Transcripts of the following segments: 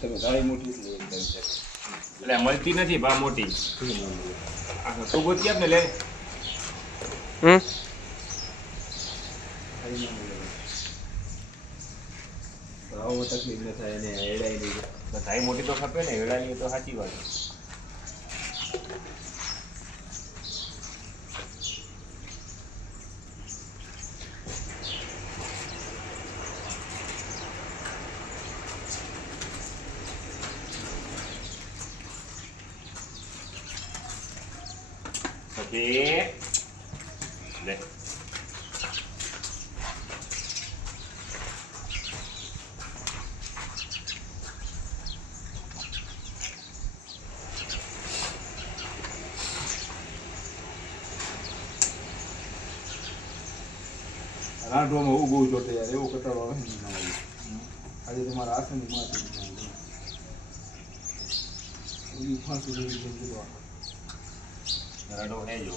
તમે ગાય મોટી એટલે મળતી નથી ભા મોટી તું ગોતી આપ ને લે આવો તકલીફ ન થાય અને એડાઈ નહીં ગાય મોટી તો ખપે ને વેળાની તો સાચી વાત પછી લે રાંધવામાં હું બહુ જોતે યાર એવો કટાળો આવે ને ના આવે આજે તમારા આસનની માથી ફાંસી જેવી જેમ કીધું રાડો હે જો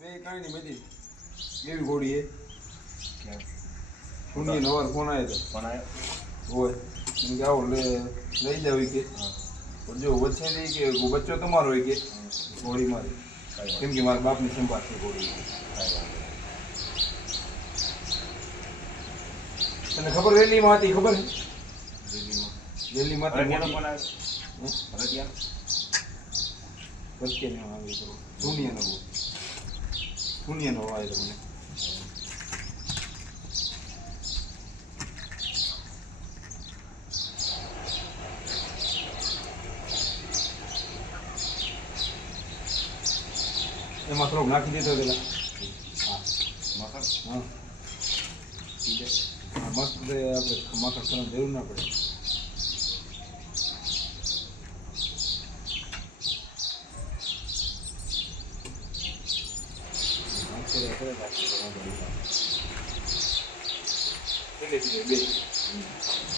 બે કાંઈ નહીં બધી એવી ઘોડી હે શૂન્ય નવાર ફોન આવ્યો હતો પણ હોય એમ કે આવો લઈ જાવ કે પણ જો વચ્ચેથી કે બચ્ચો તમારો હોય કે ઘોડી મારી કેમ કે મારા બાપની સંભાળ છે ઘોડી તને ખબર રેલીમાં હતી ખબર છે રેલીમાં વચ્ચે ને આવી કરો શૂન્યનો આવે તમને એમાં થોડોક નાખી દીધો પેલા હા મસ્ત આપણે માખણ કરવાની જરૂર ના પડે બે